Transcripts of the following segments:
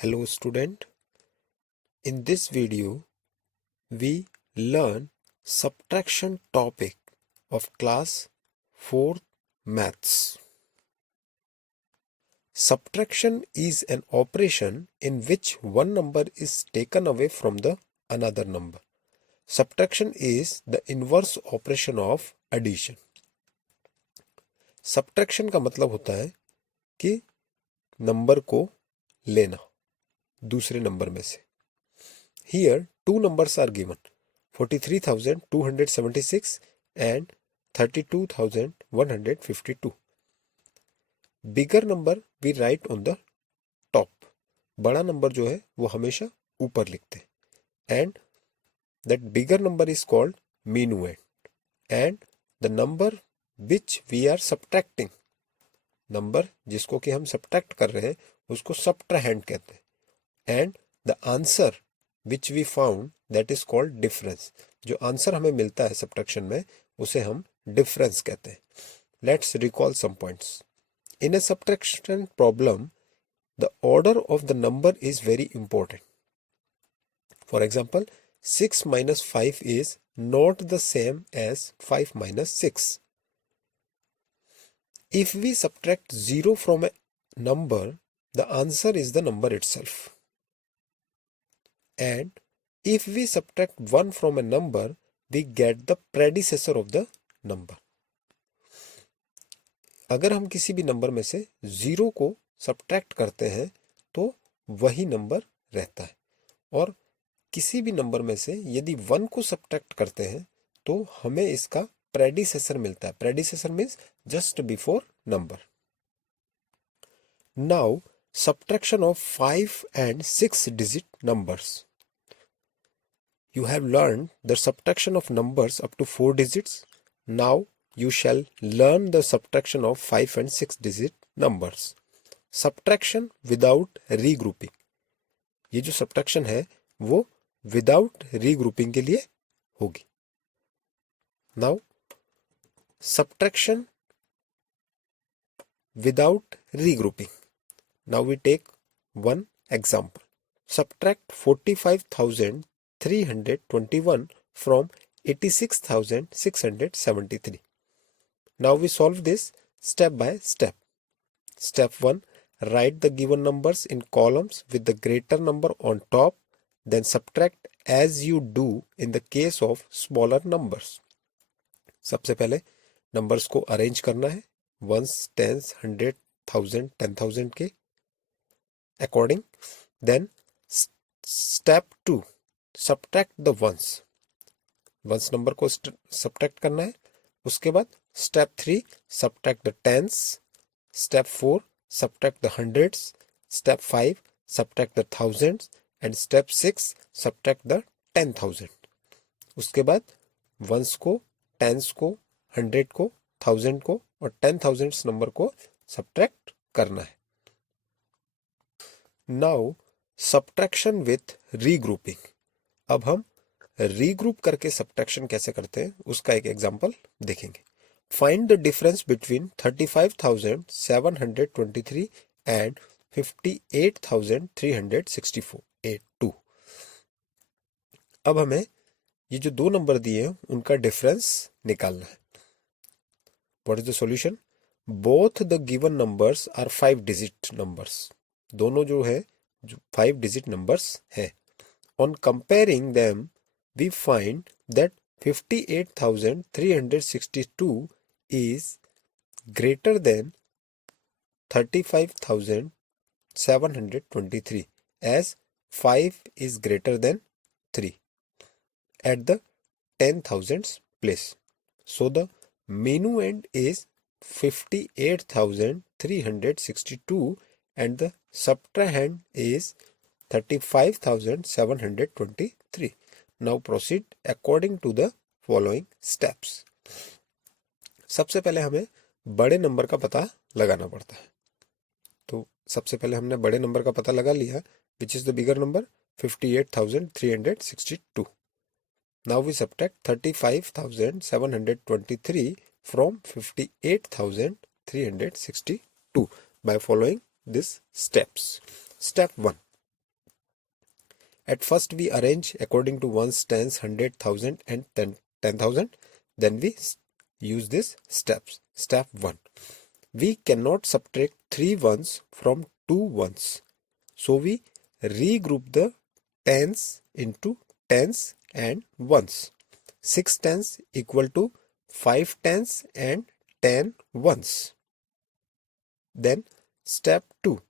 Hello student, in this video we learn subtraction topic of class 4th maths. Subtraction is an operation in which one number is taken away from the another number. Subtraction is the inverse operation of addition. Subtraction का मतलब होता है कि number को लेना दूसरे number में से. Here two numbers are given, 43,276 and 32,152. Bigger number we write on the top. बड़ा नंबर जो है वो हमेशा ऊपर लिखते हैं. And that bigger number is called minuend. And the number which we are subtracting, number जिसको कि हम सब्ट्रैक्ट कर रहे हैं उसको subtrahend कहते हैं. And the answer which we found that is called difference. जो आंसर हमें मिलता है सब्ट्रैक्शन में उसे हम डिफरेंस कहते हैं. Let's recall some points. In a subtraction problem, the order of the number is very important. For example, 6 minus 5 is not the same as 5 minus 6. If we subtract 0 from a number, the answer is the number itself. And if we subtract 1 from a number, we get the predecessor of the number. अगर हम किसी भी number में से 0 को subtract करते हैं तो वही नंबर रहता है, और किसी भी नंबर में से यदि 1 को सब्ट्रैक्ट करते हैं तो हमें इसका प्रेडिसेसर मिलता है. Predecessor means just before number. Now subtraction of 5 and 6 digit numbers. You have learned the subtraction of numbers up to 4 digits. Now you shall learn the subtraction of 5 and 6 digit numbers. Subtraction without regrouping. ये जो subtraction है वो without regrouping के लिए होगी. Now subtraction without regrouping. Now we take one example. Subtract 45,321 from 86,673. Now we solve this step by step. Step 1. Write the given numbers in columns with the greater number on top. Then subtract as you do in the case of smaller numbers. सबसे पहले numbers को arrange करना है ones, tens, 100, 1000, 10,000 के according. Then step 2, subtract the ones. ones number को subtract करना है. उसके बाद step 3, subtract the tens. step 4, subtract the hundreds. step 5, subtract the thousands. and step 6, subtract the 10,000. उसके बाद ones को, tens को, 100 को, 1000 को और 10,000 नंबर को subtract करना है. Now subtraction with regrouping. अब हम regroup करके subtraction कैसे करते हैं उसका एक एग्जांपल देखेंगे. Find the difference between 35,723 and 58,364. अब हमें ये जो दो नंबर दिए हैं उनका डिफरेंस निकालना है. What is the solution? Both the given numbers are 5 digit numbers. दोनों जो है जो 5 digit numbers हैं. On comparing them, we find that 58,362 is greater than 35,723 as 5 is greater than 3 at the 10,000th place. So the minuend is 58,362 and the subtrahend is 35,723. Now proceed according to the following steps. सबसे पहले हमें बड़े number का पता लगाना पड़ता है. तो सबसे पहले हमने बड़े नंबर का पता लगा लिया, which is the bigger number, 58,362. Now we subtract 35,723 from 58,362 by following these steps. Step 1. At first we arrange according to ones, tens, 100, 1000 and 10,000. Then we use these steps. Step 1. We cannot subtract 3 ones from 2 ones. So we regroup the tens into tens and ones. 6 tens equal to 5 tens and 10 ones. Then step 2.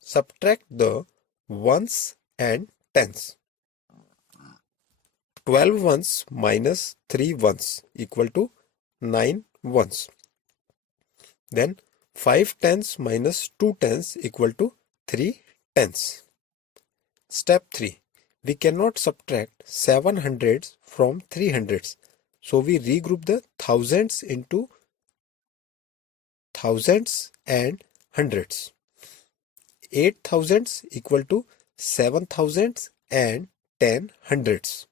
Subtract the ones and tens. 12 ones minus 3 ones equal to 9 ones. Then 5 tens minus 2 tens equal to 3 tens. Step 3. We cannot subtract 7 hundreds from 3 hundreds. So we regroup the thousands into thousands and hundreds. 8 thousands equal to 7 thousands and 10 hundreds.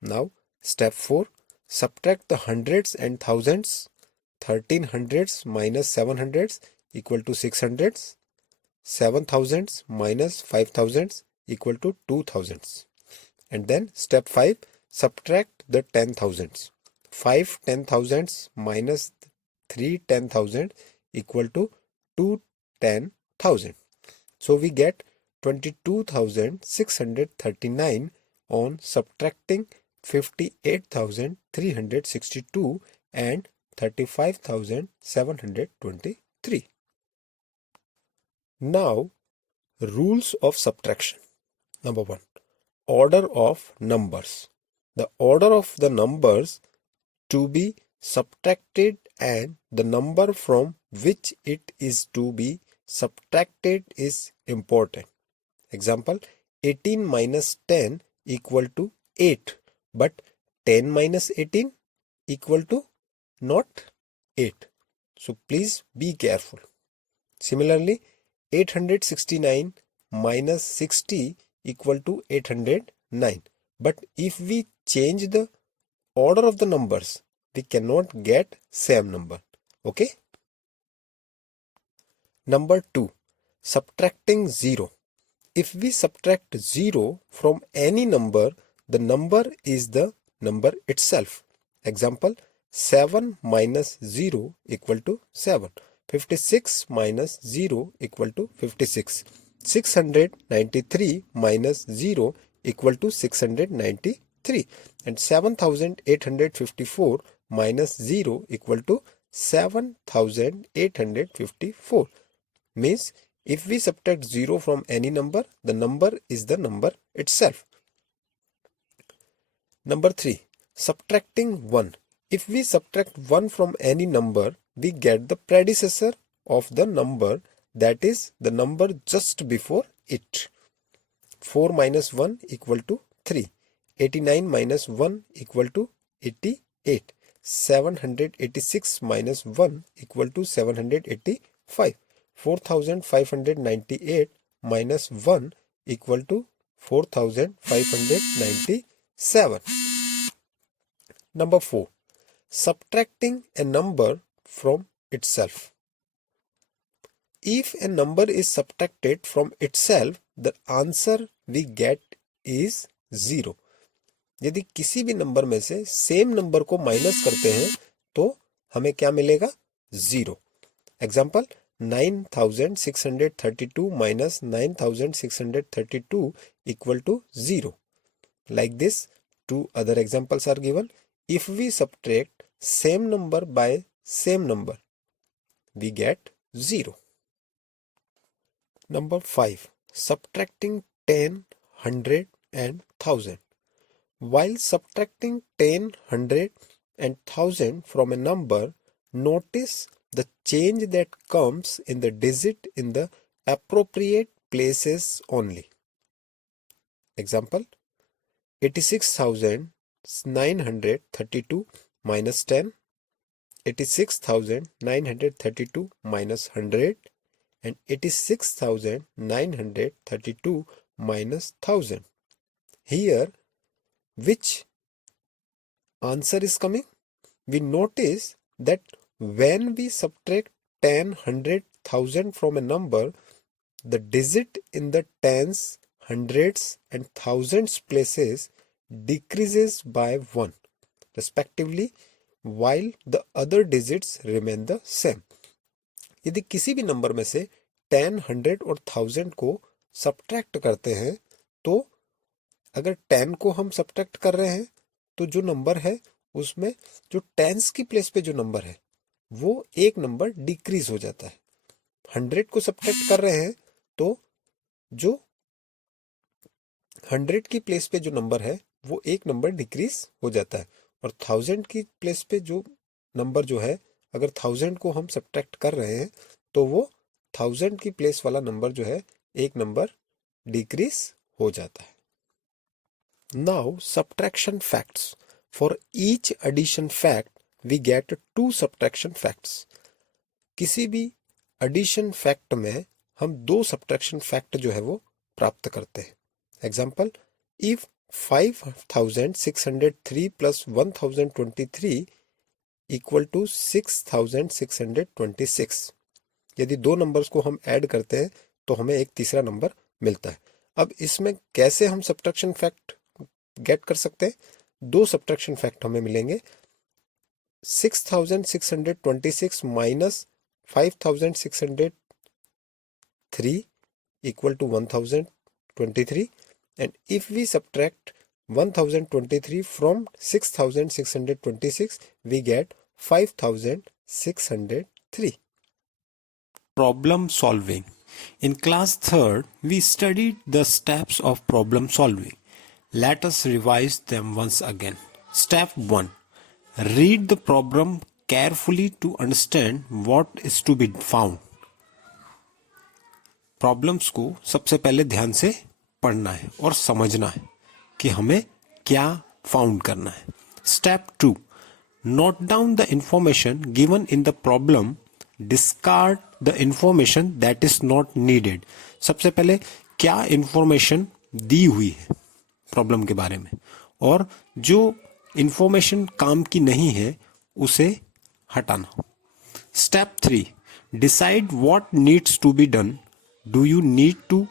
Now step 4. Subtract the hundreds and thousands. 13 hundreds minus 7 hundreds equal to 6 hundreds. 7 thousands minus 5 thousands equal to 2 thousands. And then step 5. Subtract the 10 thousands. 5 10 thousands minus 3 10,000 equal to 2 10,000. So we get 22,639 on subtracting 58,362 and 35,723. Now, rules of subtraction. Number 1. Order of numbers. The order of the numbers to be subtracted and the number from which it is to be subtracted is important. Example, 18 minus 10 equal to 8, but 10 minus 18 equal to not 8. So please be careful. Similarly, 869 minus 60 equal to 809. But if we change the order of the numbers, we cannot get same number. Okay? Number 2. Subtracting 0. If we subtract 0 from any number, the number is the number itself. Example, 7 minus 0 equal to 7. 56 minus 0 equal to 56. 693 minus 0 equal to 693. And 7,854 minus 0 equal to 7,854. Means if we subtract 0 from any number, the number is the number itself. Number 3. Subtracting 1. If we subtract 1 from any number, we get the predecessor of the number, that is the number just before it. 4 minus 1 equal to 3. 89 minus 1 equal to 88. 786 minus 1 equal to 785. 4,598 minus 1 equal to 4,597. Number 4. Subtracting a number from itself. If a number is subtracted from itself, the answer we get is 0. यदि किसी भी number में से same number को minus करते हैं तो हमें क्या मिलेगा? 0. Example, 9,632 minus 9,632 equal to 0. Like this, 2 other examples are given. If we subtract same number by same number, we get 0. Number 5. Subtracting 10, 100 and 1000. While subtracting 10, 100 and 1000 from a number, notice the change that comes in the digit in the appropriate places only. Example, 86,932 minus 10, 86,932 minus 100 and 86,932 minus 1000. Here, which answer is coming? We notice that when we subtract 10, 100, 1000 from a number, the digit in the tens, hundreds and thousands places decreases by 1 respectively while the other digits remain the same. यदि किसी भी number में से 10, 100 और 1000 को subtract करते हैं तो अगर 10 को हम सब्ट्रैक्ट कर रहे हैं तो जो नंबर है उसमें जो टेंस की प्लेस पे जो नंबर है वो एक नंबर डिक्रीज हो जाता है. 100 को सब्ट्रैक्ट कर रहे हैं तो जो 100 की प्लेस पे जो नंबर है वो एक नंबर डिक्रीज हो जाता है और 1000 की प्लेस पे जो नंबर जो है अगर 1000 को हम सब्ट्रैक्ट कर रहे हैं तो वो 1000 की प्लेस वाला नंबर जो है एक नंबर डिक्रीज हो जाता है. Now subtraction facts. For each addition fact we get 2 subtraction facts. किसी भी एडिशन फैक्ट में हम 2 सब्ट्रैक्शन फैक्ट जो है वो प्राप्त करते हैं. Example, if 5603 plus 1023 equal to 6626. यदि 2 नंबर्स को हम ऐड करते हैं तो हमें एक तीसरा नंबर मिलता है. अब इसमें कैसे हम सब्ट्रैक्शन फैक्ट गेट कर सकते हैं? 2 सब्ट्रैक्शन फैक्ट हमें मिलेंगे. 6626 minus 5603 equal to 1023, and if we subtract 1023 from 6626 we get 5603. Problem solving. In class 3rd, we studied the steps of problem solving. Let us revise them once again. Step 1. Read the problem carefully to understand what is to be found. Problems को सबसे पहले ध्यान से पढ़ना है और समझना है कि हमें क्या फाउंड करना है. Step 2. Note down the information given in the problem. Discard the information that is not needed. सबसे पहले क्या इंफॉर्मेशन दी हुई है प्रॉब्लम के बारे में और जो इंफॉर्मेशन काम की नहीं है उसे हटाना. Step 3. Decide what needs to be done. Do you need to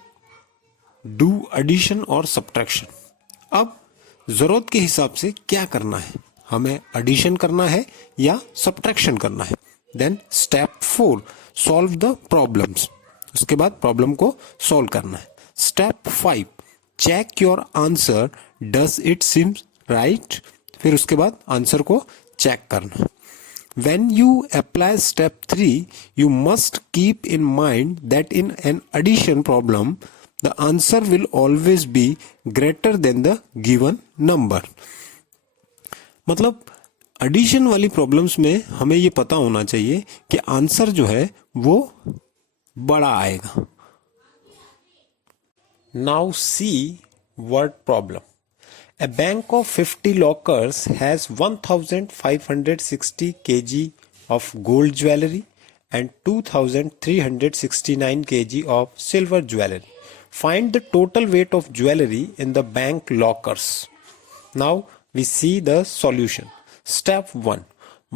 do addition और सब्ट्रैक्शन. अब जरूरत के हिसाब से क्या करना है, हमें एडिशन करना है या सब्ट्रैक्शन करना है. Then step 4. Solve the problems. उसके बाद प्रॉब्लम को सॉल्व करना है. Step 5. Check your answer. Does it seems right. फिर उसके बाद आंसर को चेक करना. When you apply step 3, you must keep in mind that in an addition problem, the answer will always be greater than the given number. मतलब addition वाली problems में हमें ये पता होना चाहिए कि आंसर जो है वो बड़ा आएगा. Now see word problem. A bank of 50 lockers has 1560 kg of gold jewelry and 2369 kg of silver jewelry. Find the total weight of jewelry in the bank lockers. Now we see the solution. Step 1.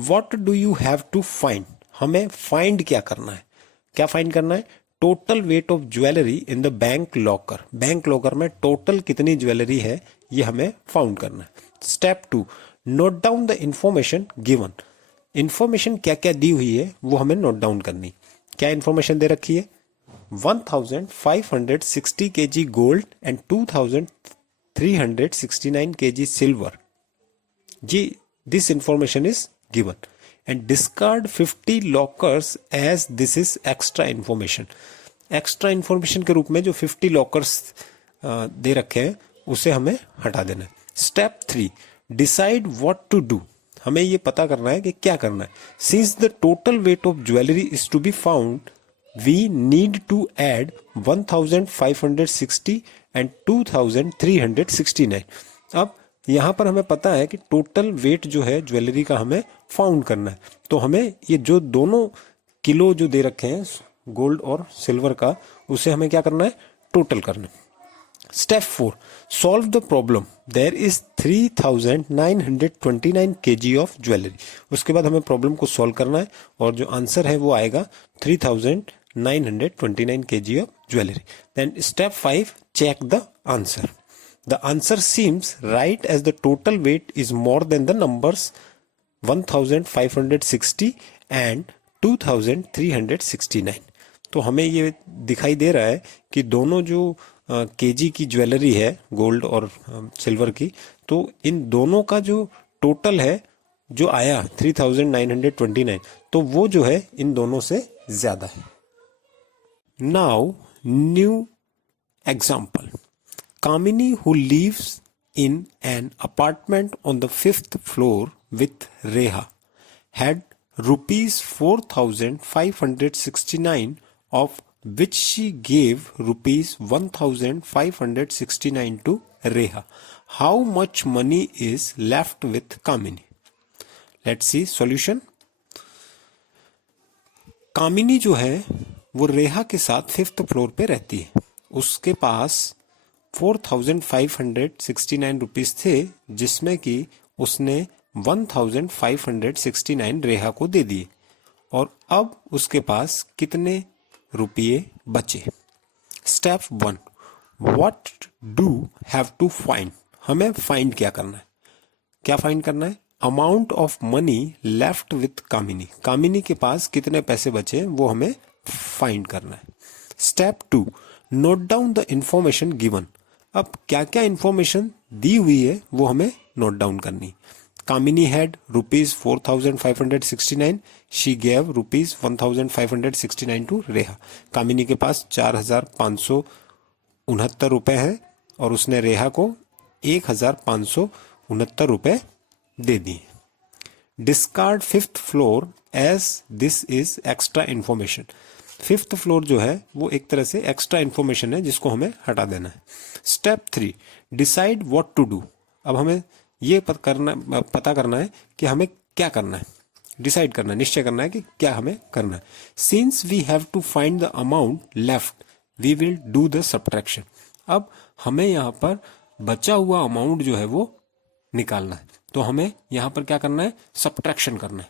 What do you have to find? हमें find क्या करना है? क्या find करना है? Total weight of jewellery in the bank locker. Bank locker में total कितनी jewellery है ये हमें फाउंड करना है. Step 2. Note down the information given. Information क्या क्या दी हुई है वो हमें नोट डाउन करनी. क्या इंफॉर्मेशन दे रखी है? 1560 kg gold and 2369 kg silver. जी, this information is given. And discard 50 lockers as this is extra information. Extra information के रूप में जो 50 लॉकर्स दे रखे हैं उसे हमें हटा देना है. Step 3. Decide what to do. हमें ये पता करना है कि क्या करना है. Since the total weight of jewellery is to be found we need to add 1560 and 2369. अब यहाँ पर हमें पता है कि टोटल वेट जो है ज्वेलरी का हमें फाउंड करना है. तो हमें ये जो दोनों किलो जो दे रखे हैं गोल्ड और सिल्वर का उसे हमें क्या करना है? टोटल करना है. Step 4. Solve the problem. There is 3929 kg of jewellery. उसके बाद हमें प्रॉब्लम को सॉल्व करना है और जो आंसर है वो आएगा 3929 kg of jewellery. Then step 5. check the answer. The answer seems right as the total weight is more than the numbers 1560 and 2369. तो हमें ये दिखाई दे रहा है कि दोनों जो केजी की ज्वेलरी है गोल्ड और सिल्वर की, तो इन दोनों का जो टोटल है जो आया 3929, तो वो जो है इन दोनों से ज्यादा है. Now new example. Kamini, who lives in an apartment on the 5th floor with Reha, had rupees 4569, of which she gave rupees 1569 to Reha. How much money is left with Kamini? Let's see solution. कामिनी जो है वो रेहा के साथ 5th floor पे रहती है. उसके पास 4569 rupees थे, जिसमें कि उसने 1569 रेहा को दे दिए. और अब उसके पास कितने रुपये बचे? Step 1. What do have to find. हमें फाइंड क्या करना है? क्या फाइंड करना है? Amount of money left with Kamini. Kamini के पास कितने पैसे बचे वो हमें फाइंड करना है. Step 2. Note down the information given. अब क्या क्या इंफॉर्मेशन दी हुई है वो हमें नोट डाउन करनी. Kamini had rupees 4569, she gave rupees 1569 to Reha. Kamini के पास 4569 रुपए हैं और उसने रेहा को 1569 रुपए दे दिए. Discard 5th floor as this is extra information. 5th floor जो है वो एक तरह से एक्स्ट्रा इंफॉर्मेशन है जिसको हमें हटा देना है. Step 3. Decide what to do. अब हमें ये पता करना है कि हमें क्या करना है. डिसाइड करना है, निश्चय करना है कि क्या हमें करना है. Since we have to find the amount left we will do the subtraction. अब हमें यहाँ पर बचा हुआ अमाउंट जो है वो निकालना है, तो हमें यहाँ पर क्या करना है? सब्ट्रैक्शन करना है.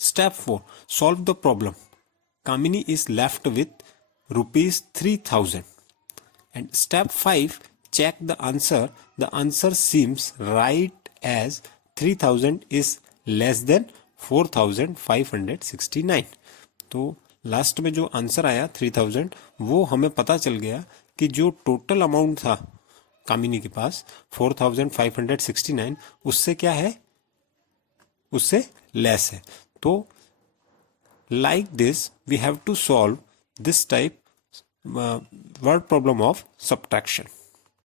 Step 4. Solve the problem. Kamini is left with rupees 3000. And step 5. Check the answer. The answer seems right as 3000 is less than 4569. तो लास्ट में जो आंसर आया 3000, वो हमें पता चल गया कि जो टोटल अमाउंट था कामिनी के पास 4569, उससे क्या है? उससे लेस है. तो like this we have to solve this type word problem of subtraction.